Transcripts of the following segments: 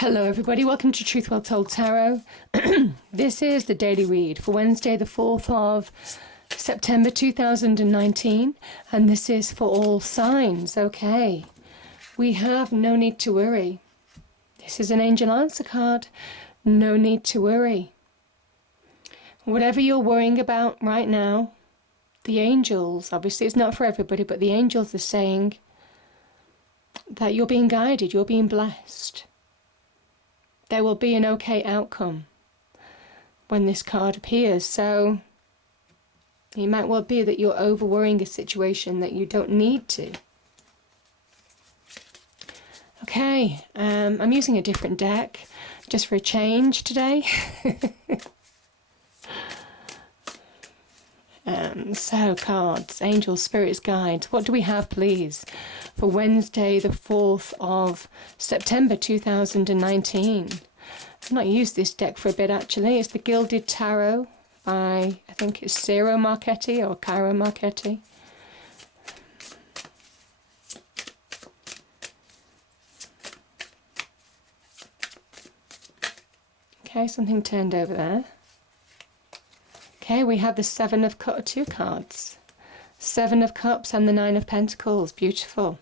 Hello everybody, welcome to Truth Well Told Tarot. This is the daily read for Wednesday the 4th of September 2019, and this is for all signs. Okay, we have no need to worry. This is an angel answer card. No need to worry. Whatever you're worrying about right now, the angels, obviously it's not for everybody, but the angels are saying that you're being guided, you're being blessed. There will be an okay outcome when this card appears. So it might well be that you're over worrying a situation that you don't need to. Okay, I'm using a different deck just for a change today. So cards, angels, spirits, guides. What do we have, please, for Wednesday the 4th of September 2019? I've not used this deck for a bit actually. It's the Gilded Tarot by, I think it's Ciro Marchetti or Cairo Marchetti. Okay, something turned over there. Okay, we have the Seven of Cups, two cards. Seven of Cups and the Nine of Pentacles. Beautiful.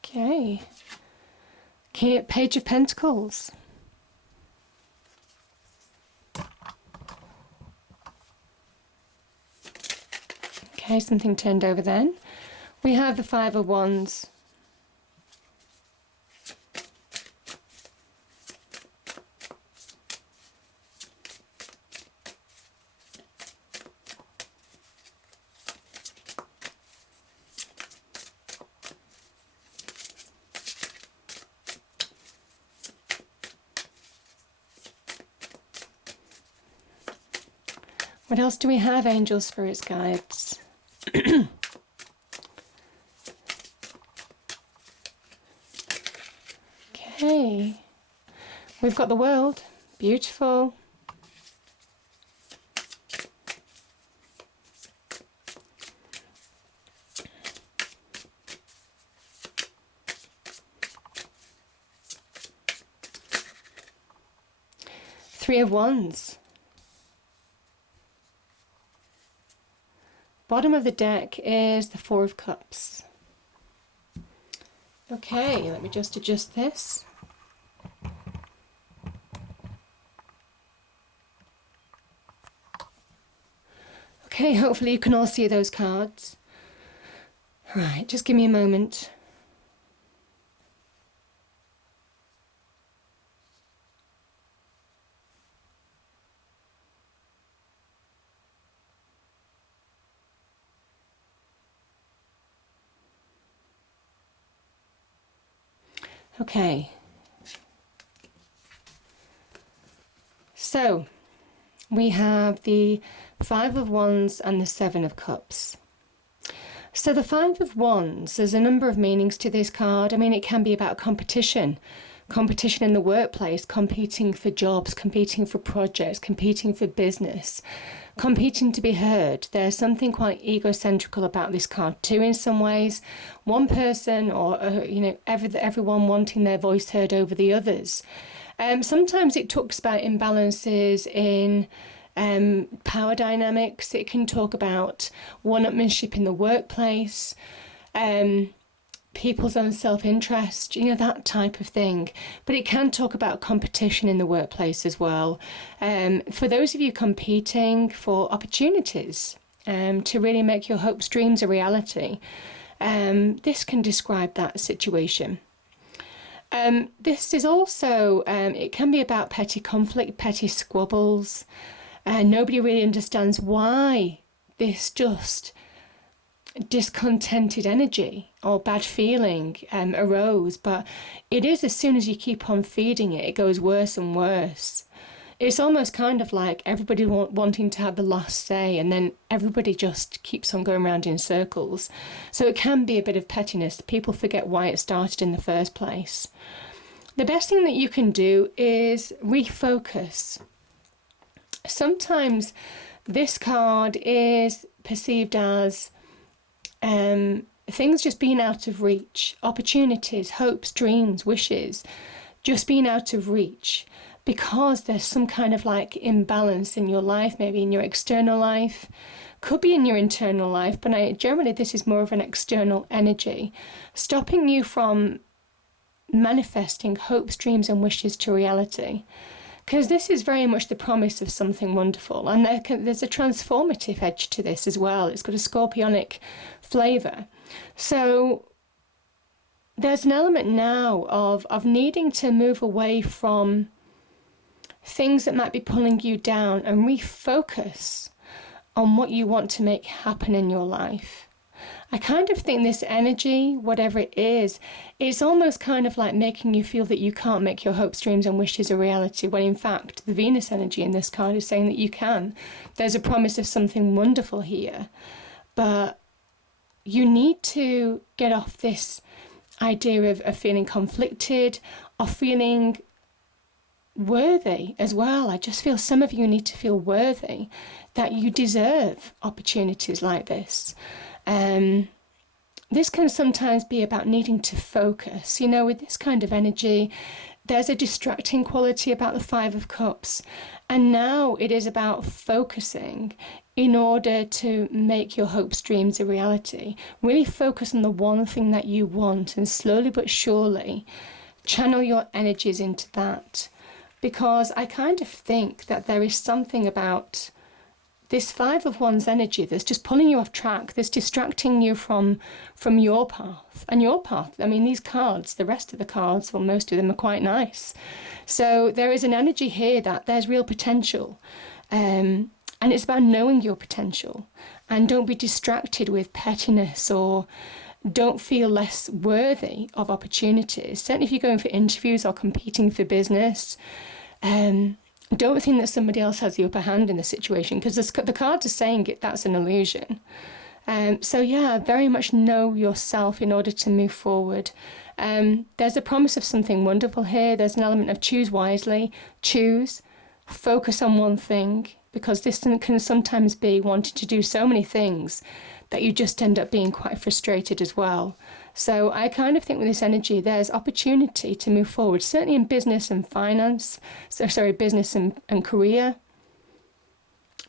Okay. Page of Pentacles. Okay, something turned over then. We have the Five of Wands. What else do we have, angels, spirits, guides? Okay, we've got the World. Beautiful. Three of Wands. Bottom of the deck is the Four of Cups. Okay, let me just adjust this. Okay, hopefully you can all see those cards. Right, just give me a moment. Okay, so we have the Five of Wands and the Seven of Cups. So the Five of Wands, there's a number of meanings to this card. I mean, it can be about competition in the workplace, competing for jobs, competing for projects, competing for business, competing to be heard. There's something quite egocentrical about this card too in some ways. One person or, everyone wanting their voice heard over the others. Sometimes it talks about imbalances in power dynamics. It can talk about one-upmanship in the workplace, people's own self-interest, that type of thing. But it can talk about competition in the workplace as well. For those of you competing for opportunities to really make your hopes, dreams a reality, this can describe that situation. This is also, it can be about petty conflict, petty squabbles. Nobody really understands why this just discontented energy or bad feeling arose, but it is, as soon as you keep on feeding it, it goes worse and worse. it's almost kind of like everybody wanting to have the last say, and then everybody just keeps on going around in circles. So it can be a bit of pettiness. People forget why it started in the first place. The best thing that you can do is refocus. Sometimes this card is perceived as things just being out of reach, opportunities, hopes, dreams, wishes, just being out of reach because there's some kind of like imbalance in your life, maybe in your external life, could be in your internal life, but generally this is more of an external energy, stopping you from manifesting hopes, dreams and wishes to reality. Because this is very much the promise of something wonderful, and there's a transformative edge to this as well. It's got a scorpionic flavour. So there's an element now of needing to move away from things that might be pulling you down and refocus on what you want to make happen in your life. I kind of think this energy, whatever it is, it's almost kind of like making you feel that you can't make your hopes, dreams and wishes a reality, when in fact the Venus energy in this card is saying that you can. There's a promise of something wonderful here, but you need to get off this idea of feeling conflicted, of feeling worthy as well. I just feel some of you need to feel worthy, that you deserve opportunities like this. This can sometimes be about needing to focus. You know, with this kind of energy, there's a distracting quality about the Five of Cups. And now it is about focusing in order to make your hopes, dreams a reality. Really focus on the one thing that you want and slowly but surely channel your energies into that. Because I kind of think that there is something about this Five of Wands energy that's just pulling you off track, that's distracting you from your path. And your path, I mean, these cards, the rest of the cards, well, most of them are quite nice. So there is an energy here that there's real potential. And it's about knowing your potential. And don't be distracted with pettiness, or don't feel less worthy of opportunities. Certainly if you're going for interviews or competing for business, don't think that somebody else has the upper hand in the situation, because the cards are saying that's an illusion. So yeah, very much know yourself in order to move forward. There's a promise of something wonderful here. There's an element of choose wisely, focus on one thing, because this can sometimes be wanting to do so many things that you just end up being quite frustrated as well. So I kind of think with this energy, there's opportunity to move forward, certainly in business and finance, business and career.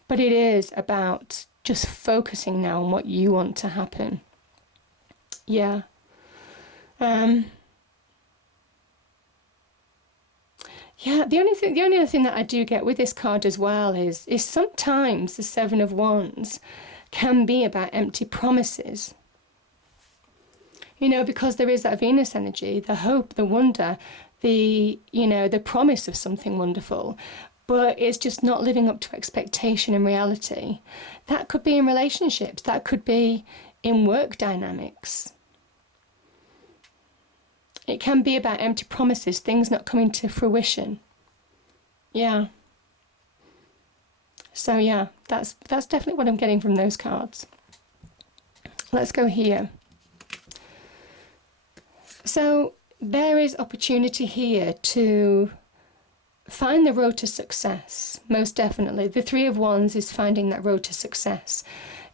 But it is about just focusing now on what you want to happen. Yeah. Yeah, the only other thing that I do get with this card as well is sometimes the Seven of Wands can be about empty promises. You know, because there is that Venus energy, the hope, the wonder, the promise of something wonderful, but it's just not living up to expectation and reality. That could be in relationships, that could be in work dynamics. It can be about empty promises, things not coming to fruition. Yeah. So yeah, that's definitely what I'm getting from those cards. Let's go here. So there is opportunity here to find the road to success, most definitely. The Three of Wands is finding that road to success.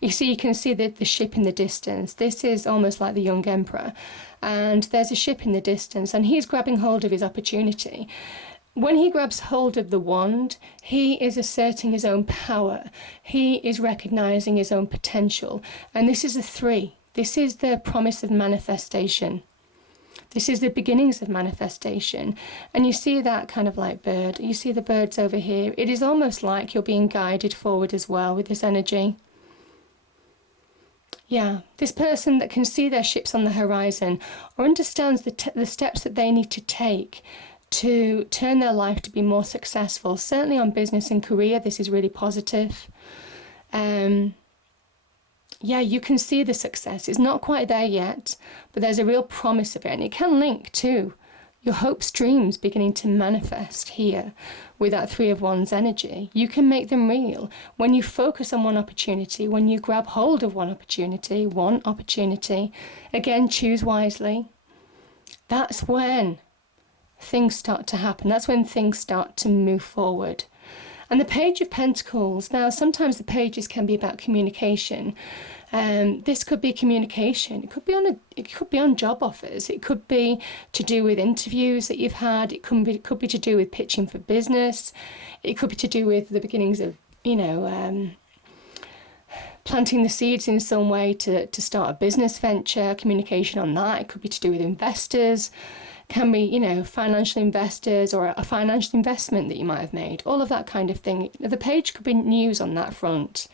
You can see the ship in the distance. This is almost like the young emperor. And there's a ship in the distance, and he's grabbing hold of his opportunity. When he grabs hold of the wand, he is asserting his own power. He is recognizing his own potential. And this is a 3. This is the promise of manifestation. This is the beginnings of manifestation. And you see that kind of like bird. You see the birds over here. It is almost like you're being guided forward as well with this energy. Yeah, this person that can see their ships on the horizon, or understands the steps that they need to take to turn their life to be more successful. Certainly on business and career, this is really positive. Yeah, you can see the success. It's not quite there yet, but there's a real promise of it. And it can link to your hopes, dreams beginning to manifest here with that Three of Wands energy. You can make them real when you focus on one opportunity, when you grab hold of one opportunity, again, choose wisely. That's when things start to happen. That's when things start to move forward. And the Page of Pentacles, now sometimes the pages can be about communication. This could be communication. It could be on job offers. It could be to do with interviews that you've had. It could be to do with pitching for business. It could be to do with the beginnings of, planting the seeds in some way to start a business venture, communication on that. It could be to do with investors. Can be, financial investors or a financial investment that you might have made, all of that kind of thing. The page could be news on that front.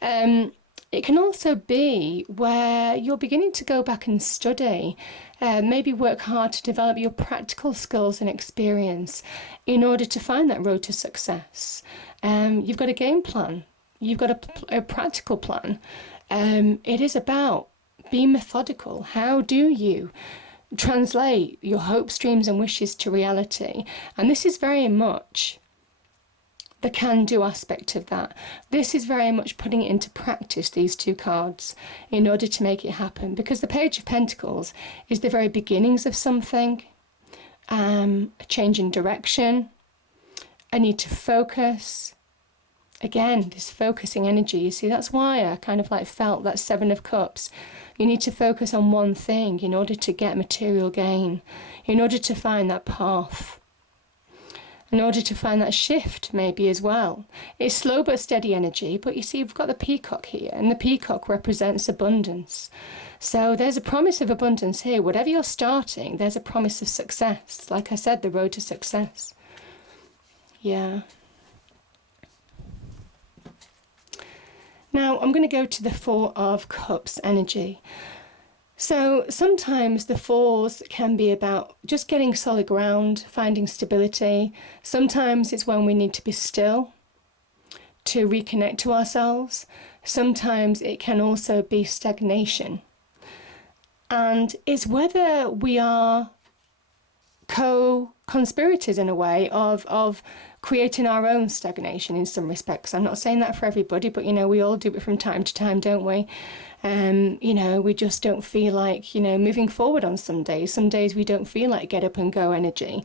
It can also be where you're beginning to go back and study, maybe work hard to develop your practical skills and experience in order to find that road to success. You've got a game plan. You've got a practical plan. It is about being methodical. How do you translate your hopes, dreams and wishes to reality? And this is very much the can-do aspect of that. This is very much putting it into practice, these two cards, in order to make it happen. Because the Page of Pentacles is the very beginnings of something, a change in direction, a need to focus. Again, this focusing energy, you see, that's why I kind of felt that Seven of Cups. You need to focus on one thing in order to get material gain, in order to find that path, in order to find that shift maybe as well. It's slow but steady energy, but you see we've got the peacock here, and the peacock represents abundance. So there's a promise of abundance here. Whatever you're starting, there's a promise of success. Like I said, the road to success. Yeah. Now, I'm going to go to the Four of Cups energy. So sometimes the fours can be about just getting solid ground, finding stability. Sometimes it's when we need to be still to reconnect to ourselves. Sometimes it can also be stagnation. And it's whether we are co-conspirators in a way of creating our own stagnation in some respects. I'm not saying that for everybody, but we all do it from time to time, don't we? We just don't feel like moving forward on some days. Some days we don't feel like get up and go energy.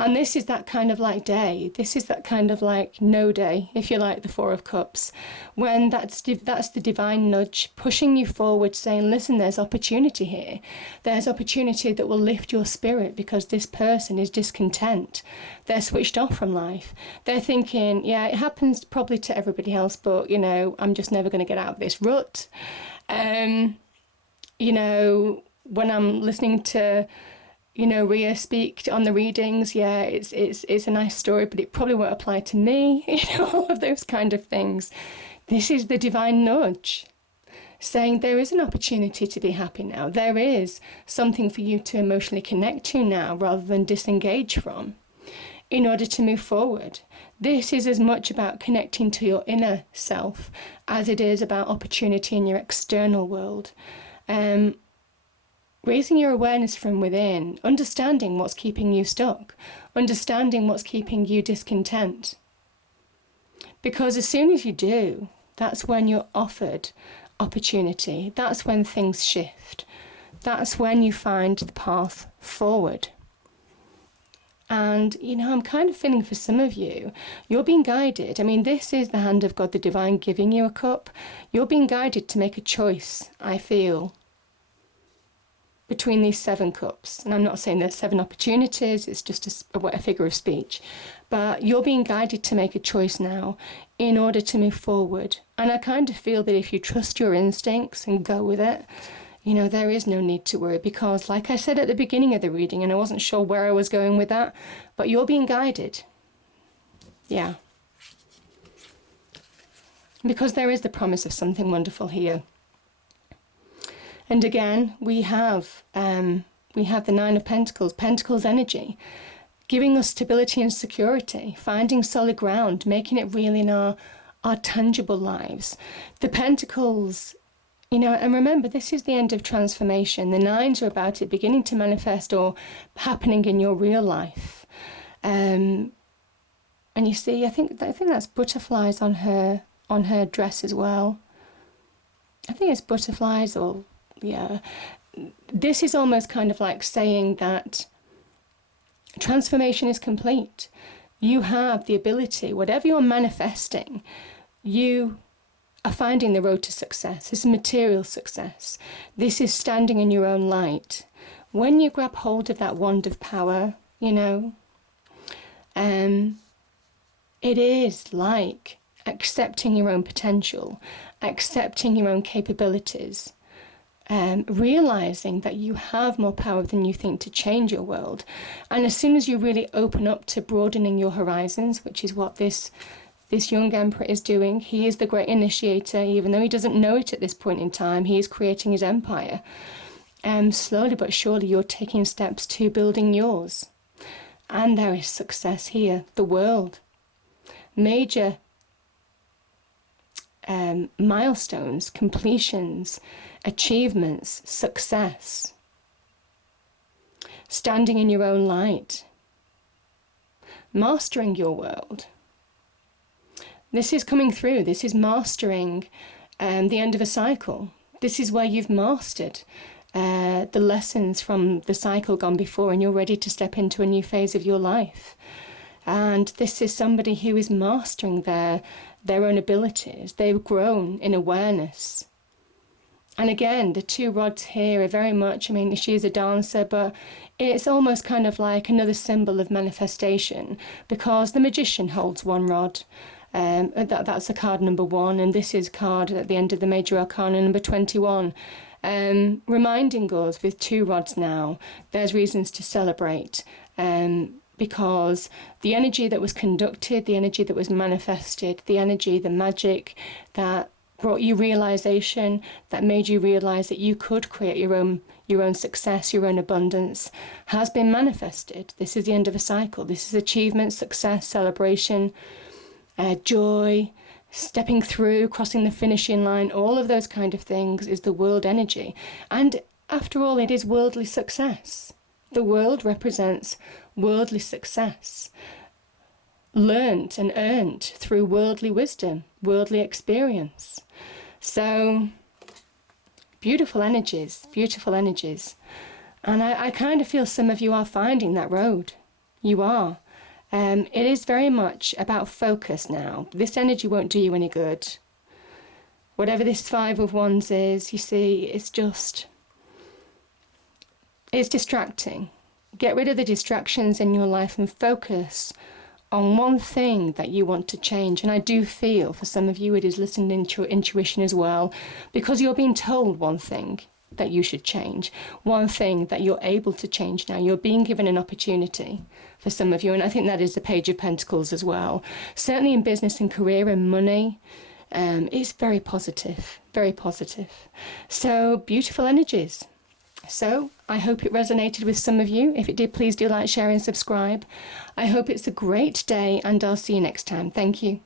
And this is that kind of day. This is that kind of no day, if you like, the Four of Cups. When that's the divine nudge pushing you forward, saying, listen, there's opportunity here. There's opportunity that will lift your spirit because this person is discontent. They're switched off from life. They're thinking, yeah, it happens probably to everybody else, but, I'm just never going to get out of this rut. When I'm listening to Ria speak on the readings, yeah, it's a nice story, but it probably won't apply to me, all of those kind of things. This is the divine nudge saying there is an opportunity to be happy now. There is something for you to emotionally connect to now rather than disengage from in order to move forward. This is as much about connecting to your inner self as it is about opportunity in your external world. Raising your awareness from within, understanding what's keeping you stuck, understanding what's keeping you discontent. Because as soon as you do, that's when you're offered opportunity. That's when things shift. That's when you find the path forward. And, I'm kind of feeling for some of you, you're being guided. I mean, this is the hand of God, the divine, giving you a cup. You're being guided to make a choice, I feel, between these 7 cups. And I'm not saying there's 7 opportunities, it's just a figure of speech. But you're being guided to make a choice now in order to move forward. And I kind of feel that if you trust your instincts and go with it, there is no need to worry, because like I said at the beginning of the reading, and I wasn't sure where I was going with that, but you're being guided. Yeah. Because there is the promise of something wonderful here. And again, we have the Nine of Pentacles, Pentacles energy, giving us stability and security, finding solid ground, making it real in our tangible lives. The Pentacles You know, and remember, this is the end of transformation. The nines are about it beginning to manifest or happening in your real life. And you see, I think that's butterflies on her dress as well. I think it's butterflies, or yeah. This is almost kind of like saying that transformation is complete. You have the ability, whatever you're manifesting, you are finding the road to success. This is material success. This is standing in your own light. When you grab hold of that wand of power, you know, it is like accepting your own potential, accepting your own capabilities, realizing that you have more power than you think to change your world. And as soon as you really open up to broadening your horizons, which is what this young emperor is doing, he is the great initiator, even though he doesn't know it at this point in time. He is creating his empire. Slowly but surely you're taking steps to building yours. And there is success here. The world. Major milestones, completions, achievements, success. Standing in your own light. Mastering your world. This is coming through. This is mastering the end of a cycle. This is where you've mastered the lessons from the cycle gone before, and you're ready to step into a new phase of your life. And this is somebody who is mastering their own abilities. They've grown in awareness. And again, the two rods here are very much, I mean, she is a dancer, but it's almost kind of like another symbol of manifestation, because the magician holds one rod. That's the card number 1, and this is card at the end of the major arcana number 21, reminding us with 2 rods now there's reasons to celebrate, because the energy that was conducted, the energy that was manifested, the energy, the magic that brought you realization, that made you realize that you could create your own success, your own abundance, has been manifested. This is the end of a cycle. This is achievement, success, celebration, joy, stepping through, crossing the finishing line. All of those kind of things is the world energy. And after all, it is worldly success. The world represents worldly success, learnt and earned through worldly wisdom, worldly experience. So, beautiful energies, beautiful energies. And I kind of feel some of you are finding that road. You are. It is very much about focus now. This energy won't do you any good. Whatever this 5 of Wands is, you see, it's distracting. Get rid of the distractions in your life and focus on one thing that you want to change. And I do feel for some of you it is listening to your intuition as well, because you're being told one thing that you should change, one thing that you're able to change now. You're being given an opportunity for some of you, and I think that is the Page of Pentacles as well. Certainly in business and career and money, it's very positive, very positive. So beautiful energies. So I hope it resonated with some of you. If it did, please do like, share and subscribe. I hope it's a great day, and I'll see you next time. Thank you.